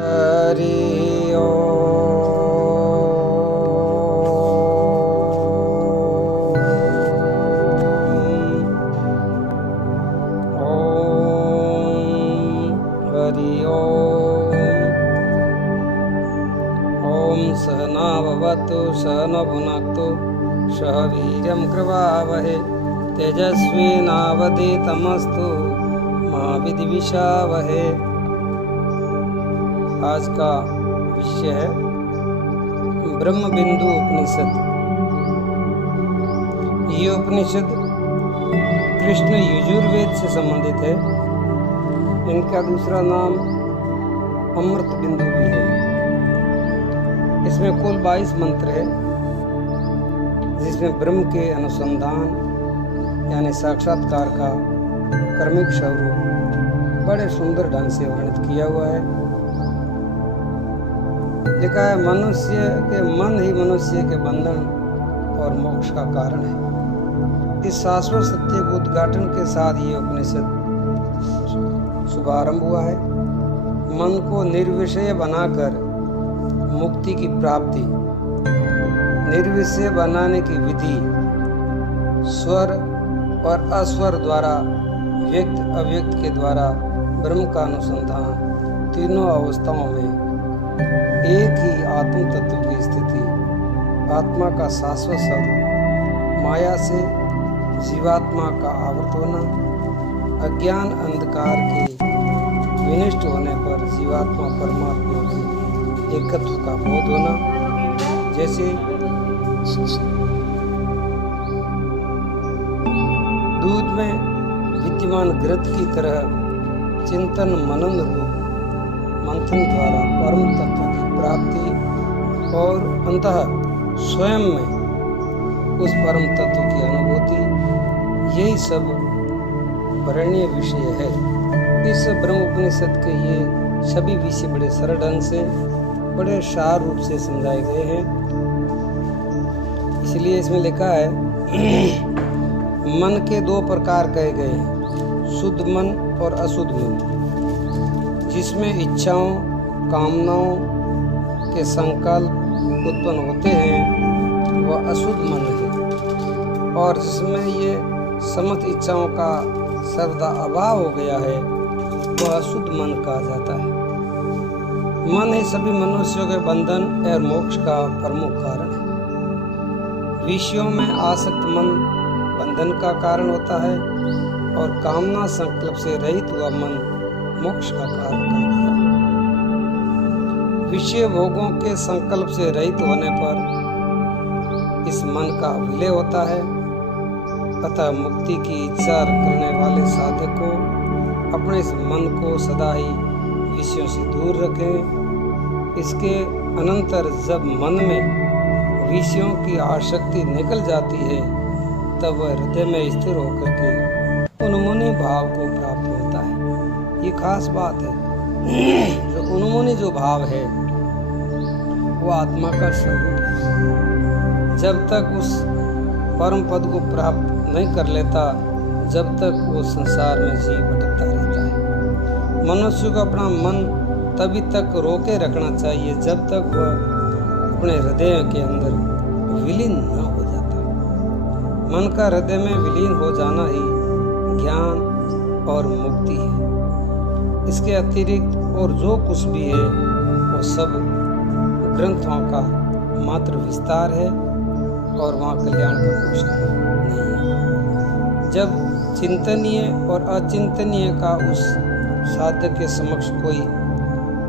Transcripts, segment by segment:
हरि ओम सहना भवतु सहना भुनक्तु सह वीर्यं कृपावहै तेजस्विनावधीतमस्तु मा विद्विषावहै। आज का विषय है ब्रह्मबिंदु उपनिषद। ये उपनिषद कृष्ण यजुर्वेद से संबंधित है। इनका दूसरा नाम अमृत बिंदु भी है। इसमें कुल 22 मंत्र है, जिसमें ब्रह्म के अनुसंधान यानी साक्षात्कार का कर्मिक स्वरूप बड़े सुंदर ढंग से वर्णित किया हुआ है। लिखा है मनुष्य के मन ही मनुष्य के बंधन और मोक्ष का कारण है। इस शाश्वत सत्य के उद्घाटन के साथ ये उपनिषद शुभारंभ हुआ है। मन को निर्विषय बनाकर मुक्ति की प्राप्ति, निर्विषय बनाने की विधि, स्वर और अस्वर द्वारा व्यक्त अव्यक्त के द्वारा ब्रह्म का अनुसंधान, तीनों अवस्थाओं में एक ही आत्म तत्व की स्थिति, आत्मा का शाश्वत स्वरूप, माया से जीवात्मा का आवृत होना, अज्ञान अंधकार के विनष्ट होने पर जीवात्मा परमात्मा के एकत्व का बोध होना, जैसे दूध में विद्यमान घृत की तरह चिंतन मनन रूप मंथन द्वारा परम तत्व की प्राप्ति और अंततः स्वयं में उस परम तत्व की अनुभूति, यही सब वर्णनीय विषय है। इस ब्रह्म उपनिषद के ये सभी विषय बड़े सरल ढंग से, बड़े सार रूप से समझाए गए हैं। इसलिए इसमें लिखा है मन के 2 प्रकार कहे गए हैं, शुद्ध मन और अशुद्ध मन। जिसमें इच्छाओं कामनाओं के संकल्प उत्पन्न होते हैं वह अशुद्ध मन है, और जिसमें ये समस्त इच्छाओं का सर्वदा अभाव हो गया है वह अशुद्ध मन कहा जाता है। मन ही सभी मनुष्यों के बंधन और मोक्ष का प्रमुख कारण है। विषयों में आसक्त मन बंधन का कारण होता है और कामना संकल्प से रहित हुआ मन मोक्ष का कारण कहा गया। विषय भोगों के संकल्प से रहित होने पर इस मन का विलय होता है। अतः मुक्ति की इच्छा करने वाले साधक को अपने इस मन को सदा ही विषयों से दूर रखें। इसके अनंतर जब मन में विषयों की आसक्ति निकल जाती है तब वह हृदय में स्थिर होकर के उन्मुनि भाव को प्राप्त होता है। ये खास बात है। जो उन्मुनि जो भाव है वो आत्मा का स्वरूप है। जब तक उस परम पद को प्राप्त नहीं कर लेता, जब तक वो संसार में जीव भटकता रहता है। मनुष्य को अपना मन तभी तक रोके रखना चाहिए जब तक वह अपने हृदय के अंदर विलीन न हो जाता। मन का हृदय में विलीन हो जाना ही ज्ञान और मुक्ति है। इसके अतिरिक्त और जो कुछ भी है वो सब ग्रंथों का मात्र विस्तार है और वहाँ कल्याण का कुछ नहीं है। जब चिंतनीय और अचिंतनीय का उस साधक के समक्ष कोई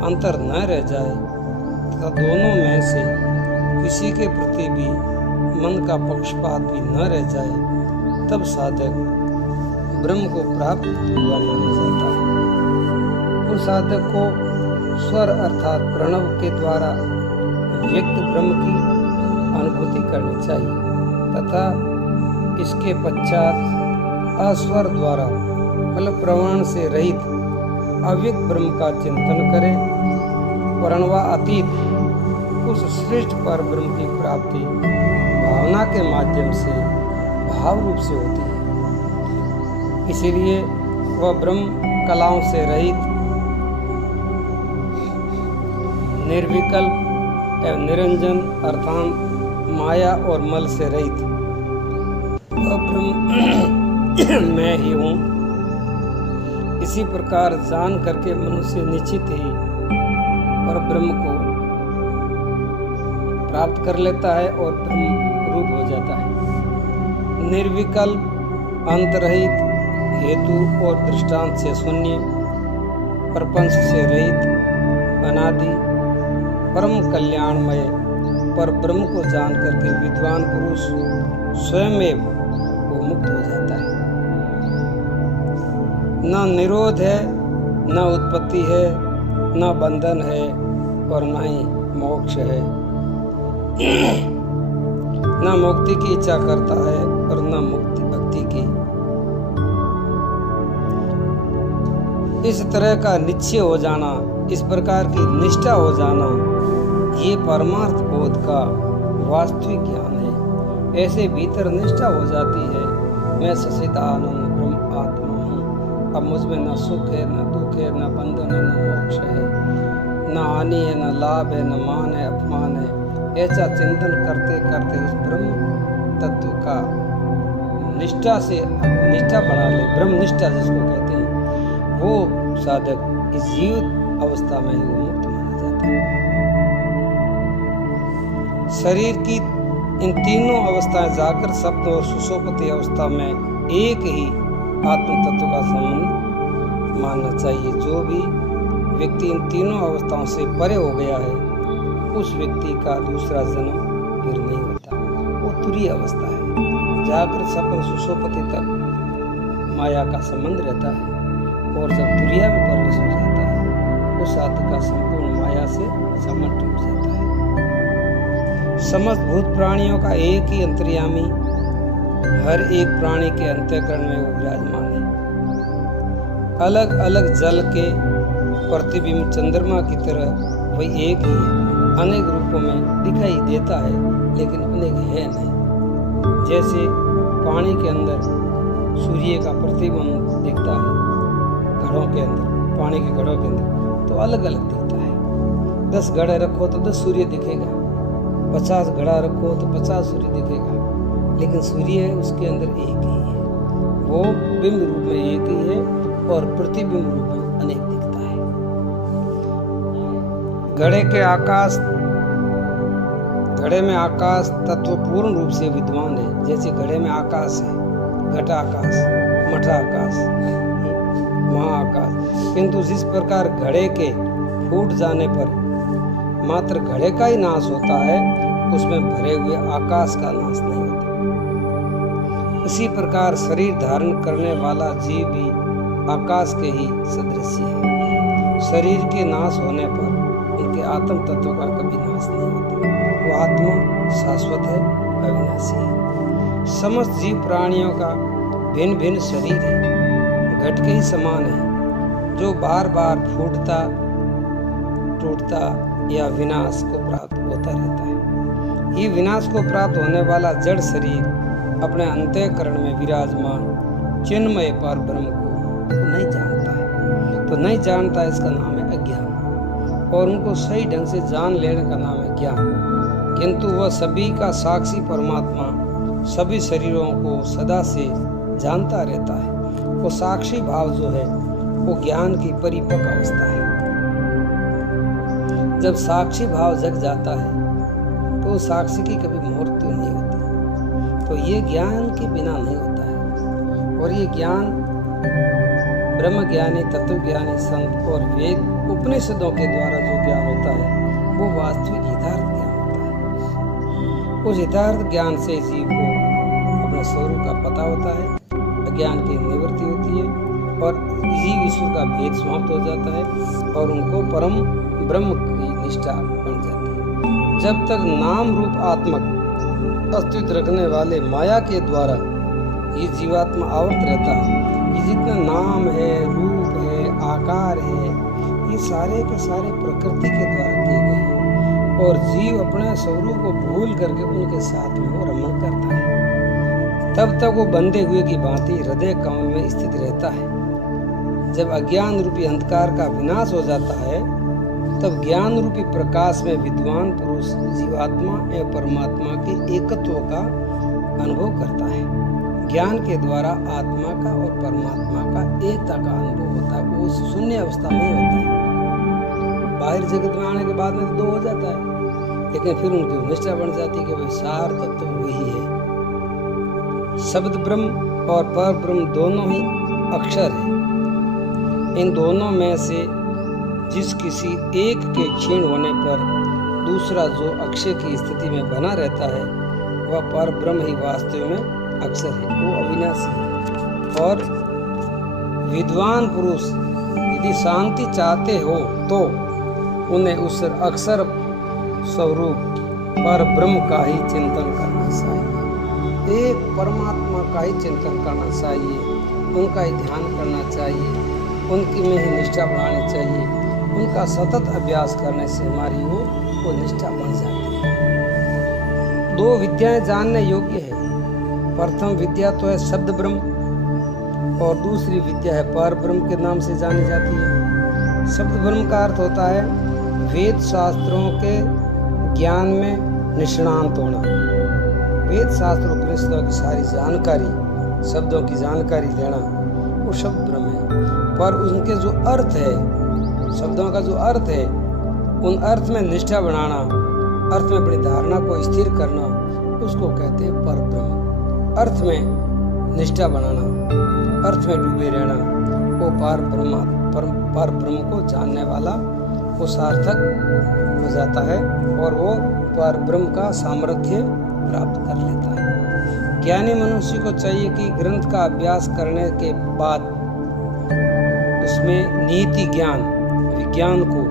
अंतर न रह जाए तथा दोनों में से किसी के प्रति भी मन का पक्षपात भी न रह जाए, तब साधक ब्रह्म को प्राप्त हुआ माना जाता है। उस साधक को स्वर अर्थात प्रणव के द्वारा व्यक्त ब्रह्म की अनुभूति करनी चाहिए तथा इसके पश्चात अस्वर द्वारा मतलब प्रमाण से रहित अव्यक्त ब्रह्म का चिंतन करें। वर्णवा अतीत उस श्रेष्ठ पर ब्रह्म की प्राप्ति भावना के माध्यम से भाव रूप से होती है। इसीलिए वह ब्रह्म कलाओं से रहित निर्विकल्प एवं निरंजन अर्थात माया और मल से रहित वह ब्रह्म मैं ही हूँ। इसी प्रकार जान करके मनुष्य निश्चित ही पर ब्रह्म को प्राप्त कर लेता है और ब्रह्म रूप हो जाता है। निर्विकल्प, अंतरहित, हेतु और दृष्टांत से शून्य, प्रपंच से रहित, अनादि, परम कल्याणमय पर ब्रह्म को जान करके विद्वान पुरुष स्वयं वो मुक्त हो जाता है। न निरोध है, न उत्पत्ति है, न बंधन है और न ही मोक्ष है। न मुक्ति की इच्छा करता है और न मुक्ति भक्ति की। इस तरह का निश्चय हो जाना, इस प्रकार की निष्ठा हो जाना, ये परमार्थ बोध का वास्तविक ज्ञान है। ऐसे भीतर निष्ठा हो जाती है, मैं सच्चिदानंद ब्रह्म आत्मा हूँ। अब मुझ में न सुख है, न दुख है, न बंधन है, न मोक्ष है, न हानि है, न लाभ है, न मान है, अपमान है। ऐसा चिंतन करते करते उस ब्रह्म तत्व का निष्ठा बना ले, ब्रह्म निष्ठा जिसको कहते हैं, वो साधक इस जीवित अवस्था में ही वो मुक्त माना जाता है। शरीर की इन तीनों अवस्थाएं जाकर सप्त और सुषुप्ति अवस्था में एक ही आत्म तत्व का संबंध मानना चाहिए। जो भी व्यक्ति इन तीनों अवस्थाओं से परे हो गया है, उस व्यक्ति का दूसरा जन्म फिर नहीं होता। वो तुरीय अवस्था है। जाकर सपन सुषुप्ति तक माया का संबंध रहता है और जब तुरीया में प्रवेश हो जाता है, उस आत्मा का संपूर्ण माया से संबंध टूट जाता है। समस्त भूत प्राणियों का एक ही अंतर्यामी हर एक प्राणी के अंतःकरण में वो विराजमान है। अलग अलग जल के प्रतिबिंब चंद्रमा की तरह वही एक ही है। अनेक रूपों में दिखाई देता है लेकिन अनेक है नहीं। जैसे पानी के अंदर सूर्य का प्रतिबिंब दिखता है घड़ों के अंदर, पानी के घड़ों के अंदर तो अलग अलग दिखता है। 10 घड़े रखो तो 10 सूर्य दिखेगा, 50 घड़ा रखो तो 50 सूर्य दिखेगा, लेकिन सूर्य उसके अंदर एक ही है। वो बिंब रूप में एक ही है और प्रतिबिंब रूप में अनेक दिखता है। घड़े में आकाश तत्व पूर्ण रूप से विद्वान है। जैसे घड़े में आकाश है, घटाकाश, मठाकाश, महाआकाश, किंतु जिस प्रकार घड़े के फूट जाने पर मात्र घड़े का ही नाश होता है, उसमें भरे हुए आकाश का नाश नहीं होता। इसी प्रकार शरीर धारण करने वाला जीव भी आकाश के ही सदृश है। शरीर के नाश होने पर उनके आत्म तत्व का कभी नाश नहीं होता। वो आत्मा शाश्वत है, अविनाशी है। समस्त जीव प्राणियों का भिन्न भिन्न शरीर है, घट के ही समान है, जो बार बार फूटता, टूटता या विनाश को प्राप्त होता रहता है। ये विनाश को प्राप्त होने वाला जड़ शरीर अपने अंतःकरण में विराजमान चिन्मय पर ब्रह्म को नहीं जानता है। तो नहीं जानता, इसका नाम है अज्ञान, और उनको सही ढंग से जान लेने का नाम है ज्ञान। किंतु वह सभी का साक्षी परमात्मा सभी शरीरों को सदा से जानता रहता है। वो साक्षी भाव जो है वो ज्ञान की परिपक्व अवस्था है। जब साक्षी भाव जग जाता है तो साक्षी की कभी मृत्यु नहीं होती। तो ये ज्ञान के बिना नहीं होता है। और ये ज्ञान ब्रह्म ज्ञानी, तत्व ज्ञानी, संत और वेद उपनिषदों के द्वारा जो ज्ञान होता है वो वास्तविक यथार्थ ज्ञान होता है। उस यथार्थ ज्ञान से जीव को अपने स्वरूप का पता होता है, अज्ञान की निवृत्ति होती है और जीव ईश्वर का भेद समाप्त हो जाता है और उनको परम ब्रह्म की निष्ठा बन जाती है। जब तक नाम रूप आत्मक अस्तित्व रखने वाले माया के द्वारा ये जीवात्मा आवृत रहता है, ये जितना नाम है, रूप है, आकार है, ये सारे के सारे प्रकृति के द्वारा किए गए हैं और जीव अपने स्वरूप को भूल करके उनके साथ में वो रमण करता है। तब तक वो बंधे हुए की भांति हृदय कमल में स्थित रहता है। जब अज्ञान रूपी अंधकार का विनाश हो जाता है तब ज्ञान रूपी प्रकाश में विद्वान पुरुष जीवात्मा एवं परमात्मा के एकत्व का अनुभव करता है। ज्ञान के द्वारा आत्मा का और परमात्मा का एकता का अनुभव होता है। वो शून्य अवस्था में होता है। बाहर जगत में आने के बाद में तो दो हो जाता है, लेकिन फिर उनकी निष्ठा बन जाती है कि भाई सार तत्व वही है। शब्द ब्रह्म और पर ब्रह्म दोनों ही अक्षर है। इन दोनों में से जिस किसी एक के क्षीण होने पर दूसरा जो अक्षय की स्थिति में बना रहता है वह पर ब्रह्म ही वास्तव में अक्षर है, वो अविनाशी है। और विद्वान पुरुष यदि शांति चाहते हो तो उन्हें उस अक्षर स्वरूप पर ब्रह्म का ही चिंतन करना चाहिए। एक परमात्मा का ही चिंतन करना चाहिए, उनका ही ध्यान करना चाहिए, उनकी में ही निष्ठा बढ़ानी चाहिए। उनका सतत अभ्यास करने से हमारी वो निष्ठा बन जाती है। दो विद्याएं जानने योग्य है। प्रथम विद्या तो है शब्द ब्रह्म और दूसरी विद्या है पर ब्रह्म के नाम से जानी जाती है। शब्द ब्रह्म का अर्थ होता है वेद शास्त्रों के ज्ञान में निष्णांत होना। वेद शास्त्रों उपनिषदों की सारी जानकारी, शब्दों की जानकारी लेना, वो शब्द ब्रह्म है। पर उनके जो अर्थ है, शब्दों का जो अर्थ है, उन अर्थ में निष्ठा बनाना, अर्थ में अपनी धारणा को स्थिर करना, उसको कहते हैं पर ब्रह्म। अर्थ में निष्ठा बनाना, अर्थ में डूबे रहना, वो पर ब्रह्म को जानने वाला वो सार्थक हो जाता है और वो पर ब्रह्म का सामर्थ्य प्राप्त कर लेता है। ज्ञानी मनुष्य को चाहिए कि ग्रंथ का अभ्यास करने के बाद उसमें नीति ज्ञान, विज्ञान को,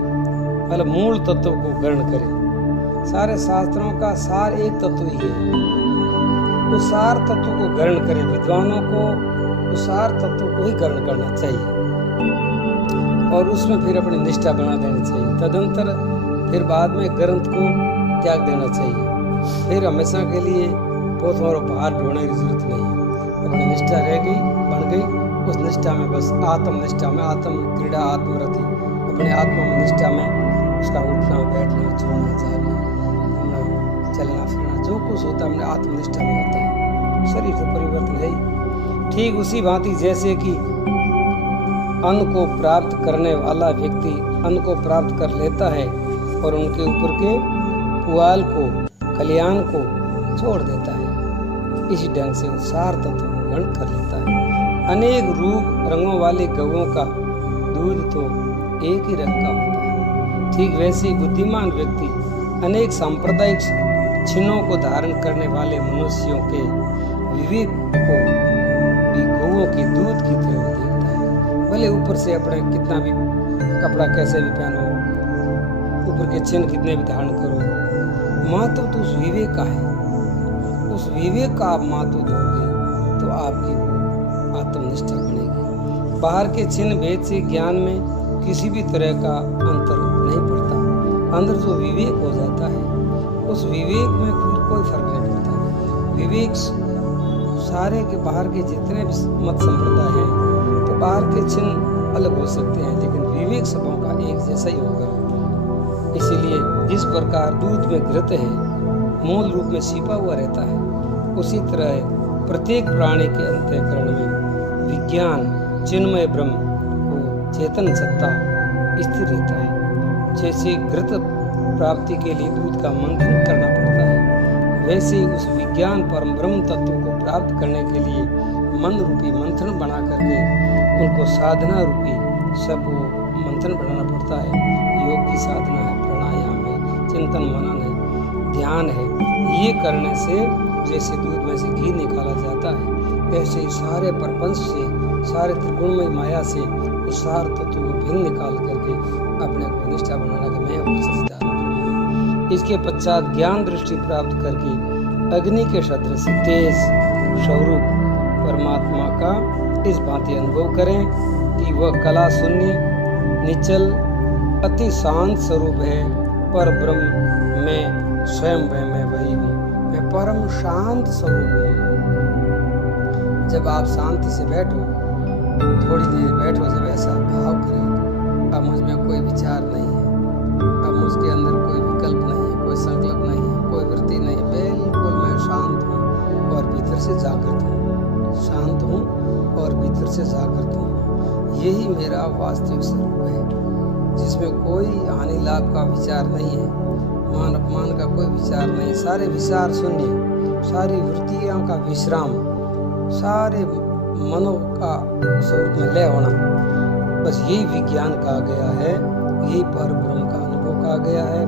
मतलब मूल तत्व को ग्रहण करे। सारे शास्त्रों का सार एक तत्व ही है, उस सार तत्व को ग्रहण करे। विद्वानों को उस सार तत्व को ही ग्रहण करना चाहिए और उसमें फिर अपनी निष्ठा बना देनी चाहिए। तदंतर फिर बाद में ग्रंथ को त्याग देना चाहिए। फिर हमेशा के लिए बहुत और बाहर ढूंढने की जरूरत नहीं है। अपनी निष्ठा रह गई, बन गई, उस निष्ठा में बस आत्मनिष्ठा में, आत्म क्रीड़ा, आत्मरति, अपने आत्मा में निष्ठा में उसका उठना, बैठना, छोड़ना, जाना, घूमना, चलना फिरना, जो कुछ होता है अपने आत्मनिष्ठा में होता है। शरीर से परिवर्तन है ही। ठीक उसी भांति जैसे कि अन्न को प्राप्त करने वाला व्यक्ति अन्न को प्राप्त कर लेता है और उनके ऊपर के पुआल को, कल्याण को छोड़ देता है, इसी ढंग से सार तत्व को ग्रहण कर लेता है। अनेक रूप रंगों वाले गौओं का दूध तो एक ही रंग का होता है। ठीक वैसे ही बुद्धिमान व्यक्ति अनेक सांप्रदायिक चिन्हों को धारण करने वाले मनुष्यों के विवेक को भी गौओं के दूध की तरह देखता है। भले ऊपर से अपने कितना भी कपड़ा कैसे भी पहनो, ऊपर के चिन्ह कितने भी धारण करो, महत्व तो उस विवेक का है। उस विवेक का आप महत्व दोगे तो आपकी आत्मनिष्ठा बनेगी। बाहर के चिन्ह भेद से ज्ञान में किसी भी तरह का अंतर नहीं पड़ता। अंदर जो विवेक हो जाता है, उस विवेक में फिर कोई फर्क नहीं पड़ता। विवेक सारे के बाहर के जितने भी मत संप्रदाय हैं, तो बाहर के चिन्ह अलग हो सकते हैं, लेकिन विवेक सबों का एक जैसा ही होगा। इसीलिए जिस प्रकार दूध में घृत है मूल रूप में छिपा हुआ रहता है, उसी तरह प्रत्येक प्राणी के अंतःकरण में विज्ञान, चिन्मय ब्रह्म को चेतन सत्ता स्थिर रहता है। जैसे घृत प्राप्ति के लिए दूध का मंथन करना पड़ता है, वैसे ही उस विज्ञान परम ब्रह्म तत्व को प्राप्त करने के लिए मन रूपी मंथन बना करके उनको साधना रूपी सब मंथन बनाना पड़ता है। योग की साधना है, प्राणायाम है, चिंतन मनन है, ध्यान है। ये करने से जैसे दूध में से घी निकाला जाता है, ऐसे ही सारे प्रपंच से, सारे त्रिगुणमय माया से उस सार तत्व को भिन्न निकाल करके अपने को निष्ठा बनाना कि मैं हूँ। इसके पश्चात ज्ञान दृष्टि प्राप्त करके अग्नि के सदृश तेज स्वरूप परमात्मा का इस भांति अनुभव करें कि वह कला शून्य, निश्चल, अति शांत स्वरूप है। पर ब्रह्म में स्वयं मैं वही हूँ, मैं परम शांत स्वरूप हूँ। जब आप शांति से बैठो, थोड़ी देर बैठो, जब ऐसा भाव करें अब मुझ में कोई विचार नहीं है, अब मुझके अंदर कोई विकल्प नहीं है, कोई संकल्प नहीं है, कोई वृत्ति नहीं, बिल्कुल मैं शांत हूँ और भीतर से जागृत हूँ, शांत हूँ और भीतर से जागृत हूँ। यही मेरा वास्तविक स्वरूप है, जिसमें कोई हानि लाभ का विचार नहीं है, मान अपमान का कोई विचार नहीं, सारे विचार शून्य, सारी वृत्तियों का विश्राम, सारे मनो का स्वरूप में लय होना, बस यही विज्ञान कहा गया है, यही पर ब्रह्म का अनुभव कहा गया है।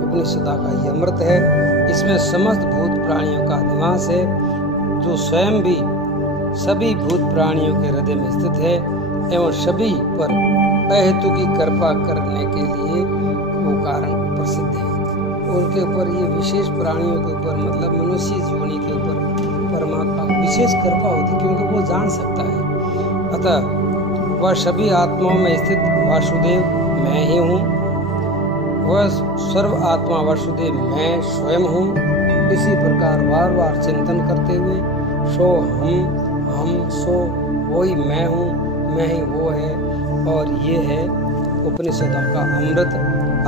उपनिषदा का ये अमृत है, इसमें समस्त भूत प्राणियों का निवास है, जो स्वयं भी सभी भूत प्राणियों के हृदय में स्थित है एवं सभी पर अहेतु की कृपा करने के लिए वो कारण प्रसिद्ध है। उनके ऊपर ये विशेष प्राणियों के ऊपर मतलब मनुष्य जीवनी के ऊपर परमात्मा को विशेष कृपा होती, क्योंकि वो जान सकता है। अतः वह सभी आत्माओं में स्थित वासुदेव मैं ही हूँ, वह सर्व आत्मा वासुदेव मैं स्वयं हूँ। इसी प्रकार बार बार चिंतन करते हुए सो हम सो वही मैं हूँ, मैं ही वो है, और ये है उपनिषदों का अमृत।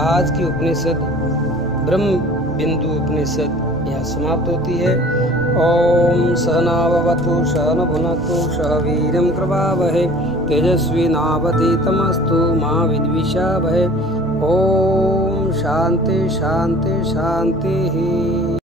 आज की उपनिषद ब्रह्म बिंदु उपनिषद यहाँ समाप्त होती है। ओम सहनावतु सहन भुनक्तु सह वीर्यं कृपावहै तेजस्विनावधीतमस्तु मा विद्विषावहै। ओम शांति शांति शांति।